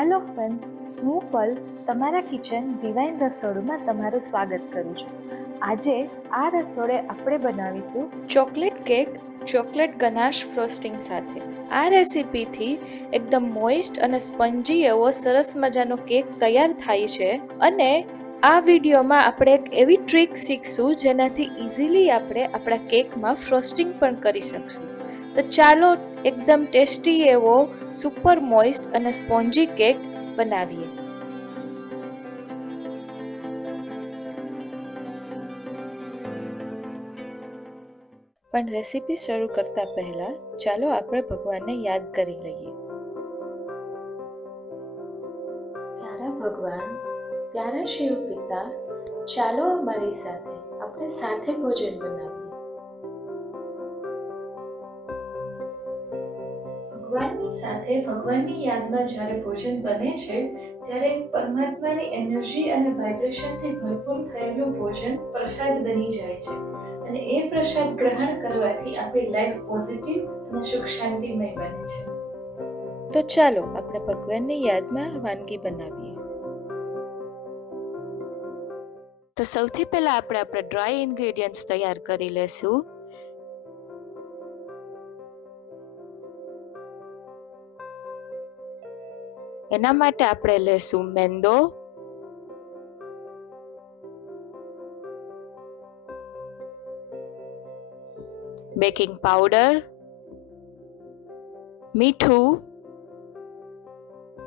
Hello friends, હું પલ તમારા kitchen divine રસોડુંમાં તમારું સ્વાગત કરું છું. આજે આ રસોડે આપણે બનાવીશું chocolate cake, chocolate ganache frosting સાથે. આ રેસીપીથી એકદમ મોઇસ્ટ અને સ્પંજી એવો સરસ મજાનો કેક તૈયાર થાય છે અને આ વિડીયોમાં આપણે એક એવી ટ્રીક શીખશું જેનાથી ઇઝીલી આપણે આપણા કેકમાં ફ્રોસ્ટિંગ પણ કરી શકશું. તો ચાલો એકદમ ટેસ્ટી એવો સુપર મોઇસ્ટ અને સ્પોન્જી કેક બનાવીએ. પણ રેસીપી શરૂ કરતા પહેલા ચાલો આપણે ભગવાનને યાદ કરી લઈએ. પ્યારા ભગવાન, પ્યારા શિવ પિતા, ચાલો અમારી સાથે આપણે સાથે ભોજન બનાવીએ. સાથે ભગવાનની યાદમાં જ્યારે ભોજન બને છે, ત્યારે પરમાત્માની એનર્જી અને વાઇબ્રેશનથી ભરપૂર થયેલું ભોજન પ્રસાદ બની જાય છે. અને એ પ્રસાદ ગ્રહણ કરવાથી આપણી લાઈફ પોઝિટિવ અને સુખ શાંતિમય બને છે. તો ચાલો આપણે ભગવાનની યાદમાં વાનગી બનાવીએ. તો સૌથી પહેલાં આપણે આપણા ડ્રાય ઇન્ગ્રેડિયન્ટ્સ તૈયાર કરી લેશું. એના માટે આપણે લેશું મેંદો. Baking powder. મીઠું.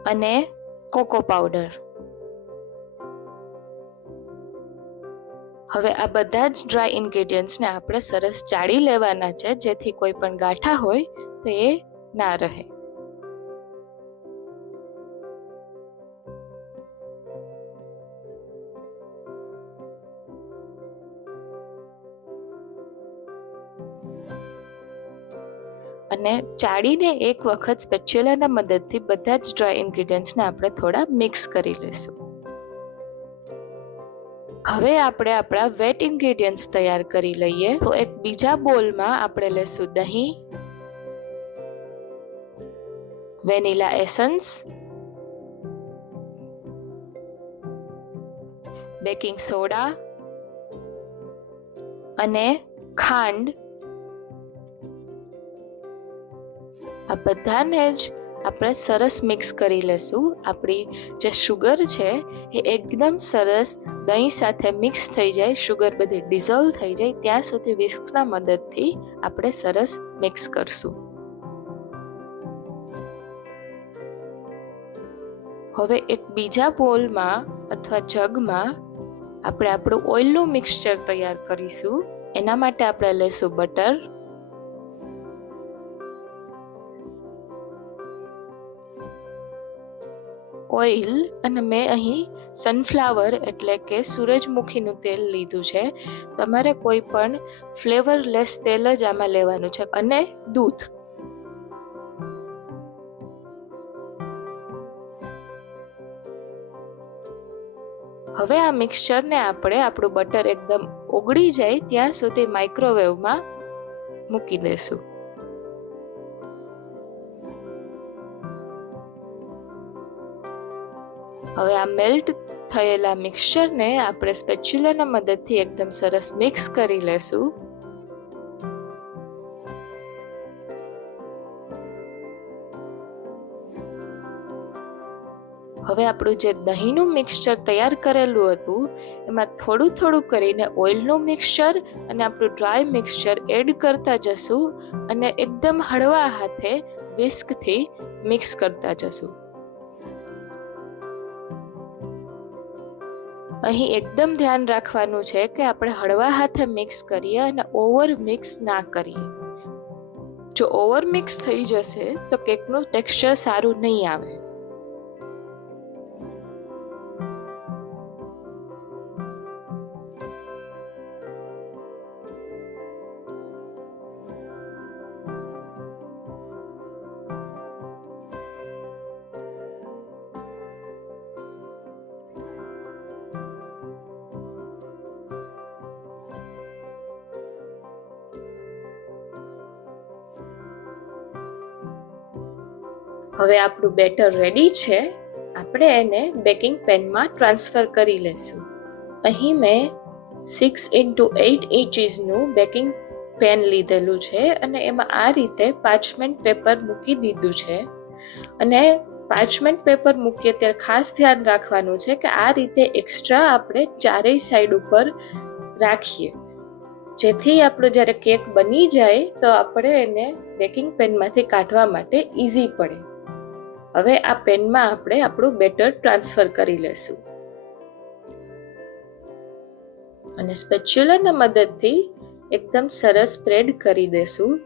અને કોકો પાવડર. હવે આ બધા જ ડ્રાય ઇન્ગ્રેડિયન્ટ્સને આપણે સરસ ચાળી લેવાના છે, જેથી કોઈ પણ ગાંઠા હોય તો એ ના રહે. અને ચાળીને એક વખત સ્પેચ્યુલાના મદદથી બધા જ ડ્રાય ઇન્ગ્રીડિયન્ટ્સને આપણે થોડા મિક્સ કરી લઈશું. હવે આપણે આપણા વેટ ઇન્ગ્રેડિયન્ટ્સ તૈયાર કરી લઈએ. તો એક બીજા બોલમાં આપણે લેશું દહીં, વેનીલા એસન્સ, બેકિંગ સોડા અને ખાંડ આ બધાને જ આપણે સરસ મિક્સ કરી લેશું. આપણી જે શુગર છે, એ એકદમ સરસ દહીં સાથે મિક્સ થઈ જાય શુગર બધી ડિઝોલ્વ થઈ જાય, ત્યાં સુધી વિસ્કના મદદથી આપણે સરસ મિક્સ કરશું. હવે એક બીજા બોલમાં અથવા જગમાં આપણે આપણું ઓઇલનું મિક્સચર તૈયાર કરીશું. એના માટે આપણે લેશું બટર. ઓઇલ અને મેં અહીં સનફ્લાવર એટલે કે સૂરજમુખીનું તેલ લીધું છે. તમારે કોઈ પણ ફ્લેવરલેસ તેલ જ આમાં લેવાનું છે અને દૂધ. હવે આ મિક્સચરને આપણે આપણું બટર એકદમ ઓગળી જાય ત્યાં સુધી માઇક્રોવેવમાં મૂકી દેશું. હવે આ મેલ્ટ થયેલા મિક્સચરને આપણે સ્પેચ્યુલાના મદદથી એકદમ સરસ મિક્સ કરી લેશું. હવે આપણું જે દહીંનું મિક્સચર તૈયાર કરેલું હતું, એમાં થોડું થોડું કરીને ઓઇલનું મિક્સચર અને આપણું ડ્રાય મિક્સચર એડ કરતા જશું અને એકદમ હળવા હાથે વિસ્કથી મિક્સ કરતા જશું. અહીં એકદમ ધ્યાન રાખવાનું છે કે આપણે હળવા હાથે મિક્સ કરીએ અને ઓવર મિક્સ ના કરીએ. જો ઓવર મિક્સ થઈ જશે તો કેકનું ટેક્સચર સારું નહીં આવે. હવે આપણું બેટર રેડી છે. આપણે એને બેકિંગ પેનમાં ટ્રાન્સફર કરી લેશું. અહીં મેં સિક્સ ઇન્ટુ એઇટ ઇંચીસનું બેકિંગ પેન લીધેલું છે અને એમાં આ રીતે પાર્ચમેન્ટ પેપર મૂકી દીધું છે. અને પાર્ચમેન્ટ પેપર મૂકીએ ત્યારે ખાસ ધ્યાન રાખવાનું છે કે આ રીતે એક્સ્ટ્રા આપણે ચારેય સાઈડ ઉપર રાખીએ. જેથી આપણો જ્યારે કેક બની જાય તો આપણે એને બેકિંગ પેનમાંથી કાઢવા માટે ઇઝી પડે. હવે આ પેનમાં આપણે આપણું બેટર ટ્રાન્સફર કરી લેશું. અને સ્પેચ્યુલાના મદદથી એકદમ સરસ સ્પ્રેડ કરી દેશું.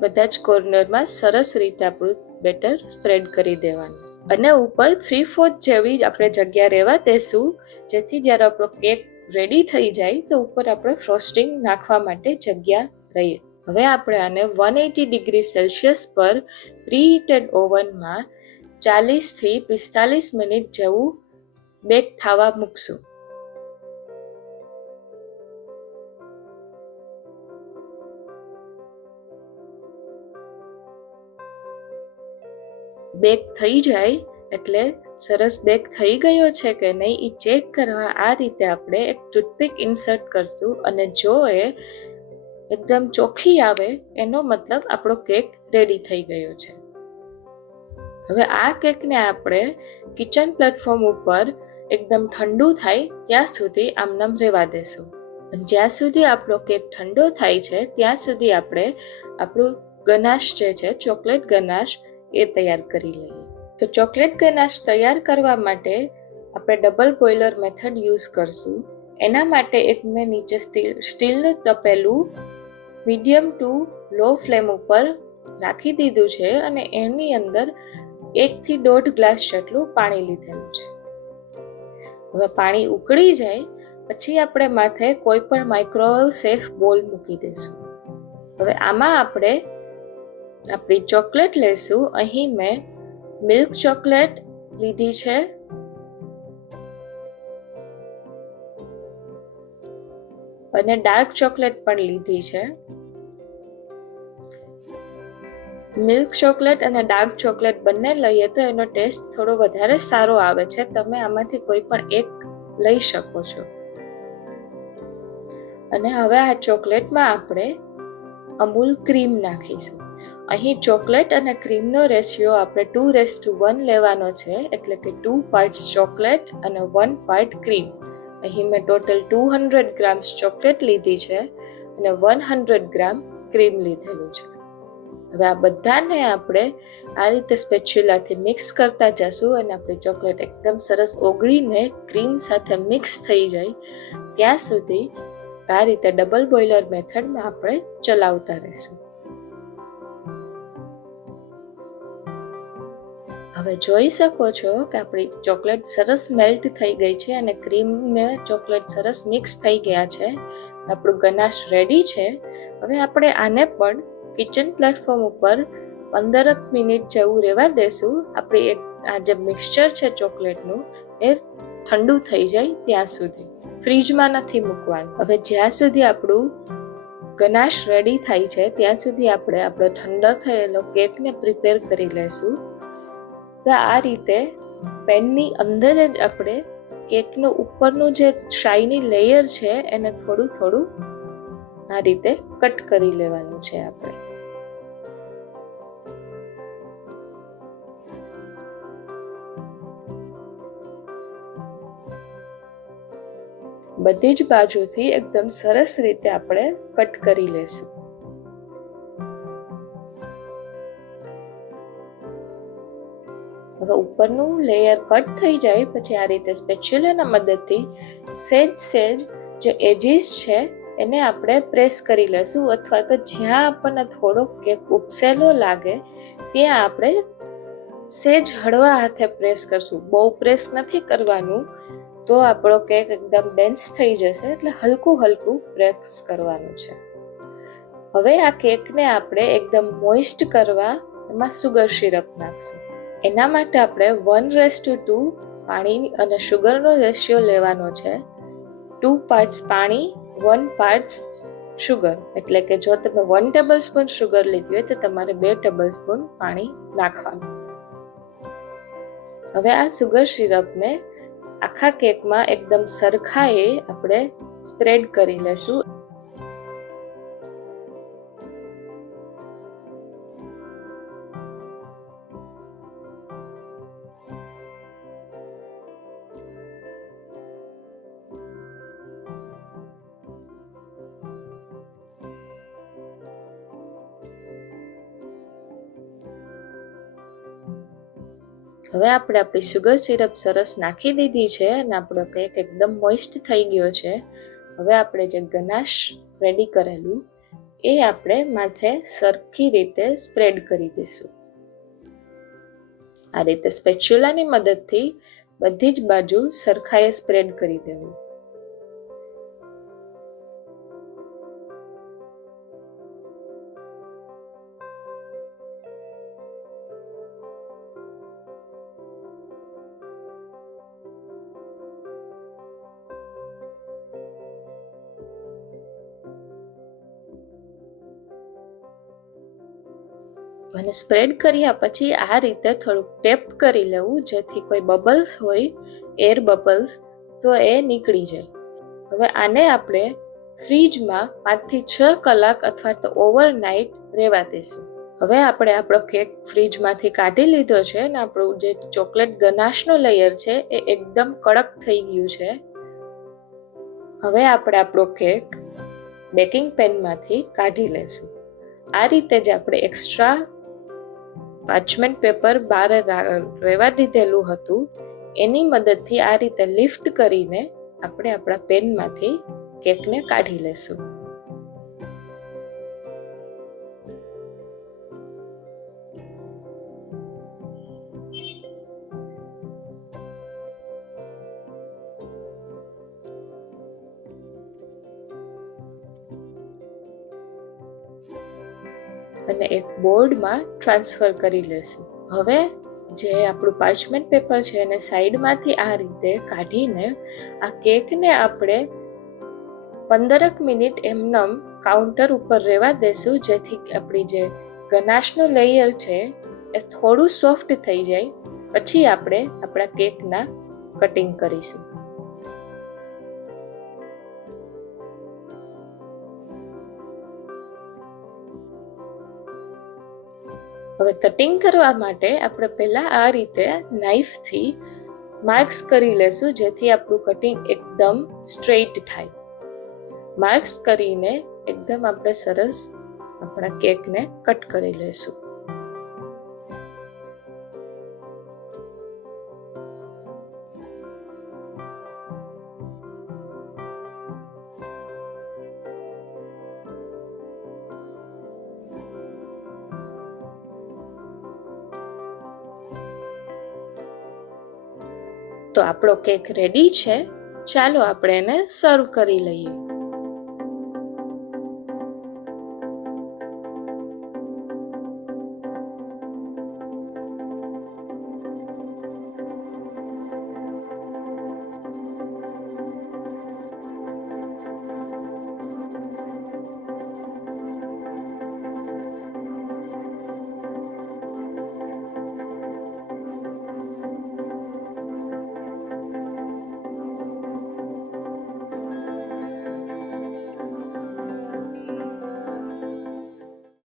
બધા જ કોર્નરમાં સરસ રીતે આપણું બેટર સ્પ્રેડ કરી દેવાનું. અને ઉપર થ્રી ફોર્થ જેવી આપણે જગ્યા રહેવા દેશું. જેથી જ્યારે આપણો કેક રેડી થઈ જાય તો ઉપર આપણે ફ્રોસ્ટિંગ નાખવા માટે જગ્યા રહીએ. હવે આપણે આને વન એટી ડિગ્રી સેલ્સિયસ પર પ્રીહીટેડ ઓવનમાં ચાલીસથી પિસ્તાલીસ મિનિટ જેવું બેક થવા મૂકશું. બેક થઈ જાય એટલે સરસ બેક થઈ ગયો છે કે નહીં એ ચેક કરવા આ રીતે આપણે એક ટૂથપીક ઇન્સર્ટ કરશું અને જો એ એકદમ ચોખ્ખી આવે એનો મતલબ આપણો કેક રેડી થઈ ગયો છે. હવે આ કેકને આપણે કિચન પ્લેટફોર્મ ઉપર એકદમ ઠંડુ થાય ત્યાં સુધી આમનામ રહેવા દેશું. જ્યાં સુધી આપણો કેક ઠંડો થાય છે, ત્યાં સુધી આપણે આપણું ગનાશ જે છે, ચોકલેટ ગનાશ એ તૈયાર કરી લઈએ. તો ચોકલેટ ગનાશ તૈયાર કરવા માટે આપણે ડબલ બોઇલર મેથડ યુઝ કરશું. એના માટે એક મેં નીચે સ્ટીલ, સ્ટીલનું તપેલું મીડિયમ ટુ લો ફ્લેમ ઉપર રાખી દીધું છે અને એની અંદર એકથી દોઢ ગ્લાસ જેટલું પાણી લીધેલું છે. હવે પાણી ઉકળી જાય, પછી આપણે માથે કોઈ પણ માઇક્રોવેવ સેફ બોલ મૂકી દઈશું. હવે આમાં આપણે આપણી ચોકલેટ લઈશું. અહીં મેં મિલ્ક ચોકલેટ લીધી છે. અને ડાર્ક ચોકલેટ પણ લીધી છે. મિલ્ક ચોકલેટ અને ડાર્ક ચોકલેટ બંને લઈએ તો એનો ટેસ્ટ થોડો વધારે સારો આવે છે. તમે આમાંથી કોઈ પણ એક લઈ શકો છો. અને હવે આ ચોકલેટમાં આપણે અમૂલ ક્રીમ નાખીશું. અહીં ચોકલેટ અને ક્રીમનો રેશિયો આપણે ટુ રેસ ટુ વન લેવાનો છે, એટલે કે ટુ પાર્ટ્સ ચોકલેટ અને વન પાર્ટ ક્રીમ. અહીં મેં total two hundred grams chocolate લીધી છે અને વન હંડ્રેડ ગ્રામ ક્રીમ લીધેલું છે. હવે આ બધાને આપણે આ રીતે સ્પેચ્યુલાથી મિક્સ કરતા જશું અને આપણી ચોકલેટ એકદમ સરસ ઓગળીને ક્રીમ સાથે મિક્સ થઈ જાય, ત્યાં સુધી આ રીતે ડબલ બોઇલર મેથડમાં આપણે ચલાવતા રહીશું. હવે જોઈ શકો છો કે આપણી ચોકલેટ સરસ મેલ્ટ થઈ ગઈ છે અને ક્રીમ ને ચોકલેટ સરસ મિક્સ થઈ ગયા છે. આપણું ગનાશ રેડી છે. હવે આપણે આને પણ કિચન પ્લેટફોર્મ ઉપર પંદરક મિનિટ જેવું રહેવા દેશું. આપણી એક, આ જે મિક્સચર છે ચોકલેટનું એ ઠંડુ થઈ જાય ત્યાં સુધી. ફ્રીજમાં નથી મૂકવાનું. હવે જ્યાં સુધી આપણું ગનાશ રેડી થાય છે, ત્યાં સુધી આપણે આપણો ઠંડો થયેલો કેકને પ્રિપેર કરી લેશું. તો આ રીતે પેનની અંદર જ આપણે કેકનું ઉપરનું જે શાઇની લેયર છે, એને થોડું થોડું આ રીતે કટ કરી લેવાનું છે આપણે. બધી જ બાજુથી એકદમ સરસ રીતે આપણે કટ કરી લેશું. હવે ઉપરનું લેયર કટ થઈ જાય, પછી આ રીતે સ્પેચ્યુલાના મદદથી સેજ સેજ જે એજીસ છે, એને આપણે પ્રેસ કરી લેશું અથવા તો જ્યાં આપણને થોડો કેક ઉપસેલો લાગે, ત્યાં આપણે સેજ હળવા હાથે પ્રેસ કરશું. બહુ પ્રેસ નથી કરવાનું. તો આપણો કેક એકદમ ડેન્સ થઈ જશે એટલે હલકું હલકું પ્રેસ કરવાનું છે. હવે આ કેકને આપણે એકદમ મોઇસ્ટ કરવા એમાં સુગર સિરપ નાખશું. એના માટે આપણે વન રેસ ટુ ટુ પાણી અને સુગરનો રેશિયો લેવાનો છે ટુ પાર્ટ્સ પાણી વન પાર્ટ્સ શુગર એટલે કે જો તમે વન ટેબલ સ્પૂન શુગર લીધી હોય તો તમારે બે ટેબલ સ્પૂન પાણી નાખવાનું. હવે આ સુગર સિરપને આખા કેકમાં એકદમ સરખાએ આપણે સ્પ્રેડ કરી લેશું. હવે આપણે આપણી સુગર સિરપ સરસ નાખી દીધી છે અને આપણો કેક એકદમ મોઇસ્ટ થઈ ગયો છે. હવે આપણે જે ગનાશ રેડી કરેલું, એ આપણે માથે સરખી રીતે સ્પ્રેડ કરી દઈશું. આ રીતે સ્પેચ્યુલાની મદદથી બધી જ બાજુ સરખાએ સ્પ્રેડ કરી દેવું. અને સ્પ્રેડ કર્યા પછી આ રીતે થોડુંક ટેપ કરી લેવું, જેથી કોઈ બબલ્સ હોય એર બબલ્સ તો એ નીકળી જાય. હવે આને આપણે ફ્રીજમાં પાંચથી છ કલાક અથવા તો ઓવરનાઇટ રહેવા દઈશું હવે આપણે આપણો કેક ફ્રીજમાંથી કાઢી લીધો છે અને આપણું જે ચોકલેટ ગનાશનો લેયર છે એ એકદમ કડક થઈ ગયું છે. હવે આપણે આપણો કેક બેકિંગ પેનમાંથી કાઢી લેશું. આ રીતે જ આપણે એક્સ્ટ્રા પાર્ચમેન્ટ પેપર બહાર રહેવા દીધેલું હતું. એની મદદથી આ રીતે લિફ્ટ કરીને આપણે આપણા પેનમાંથી કેકને કાઢી લેશું. અને એક બોર્ડમાં ટ્રાન્સફર કરી લેશું. હવે જે આપણું પાર્ચમેન્ટ પેપર છે એને સાઈડમાંથી આ રીતે કાઢીને આ કેકને આપણે પંદરક મિનિટ એમનમ કાઉન્ટર ઉપર રહેવા દેશું, જેથી આપણી જે ગનાશનું લેયર છે એ થોડું સોફ્ટ થઈ જાય. પછી આપણે આપણા કેકના કટિંગ કરીશું. હવે કટિંગ કરવા માટે આપણે પહેલાં આ રીતે નાઈફથી માર્ક્સ કરી લેશું, જેથી આપણું કટિંગ એકદમ સ્ટ્રેઇટ થાય. માર્ક્સ કરીને એકદમ આપણે સરસ આપણા કેકને કટ કરી લેશું. તો આપણો કેક રેડી છે. ચાલો આપણે એને સર્વ કરી લઈએ.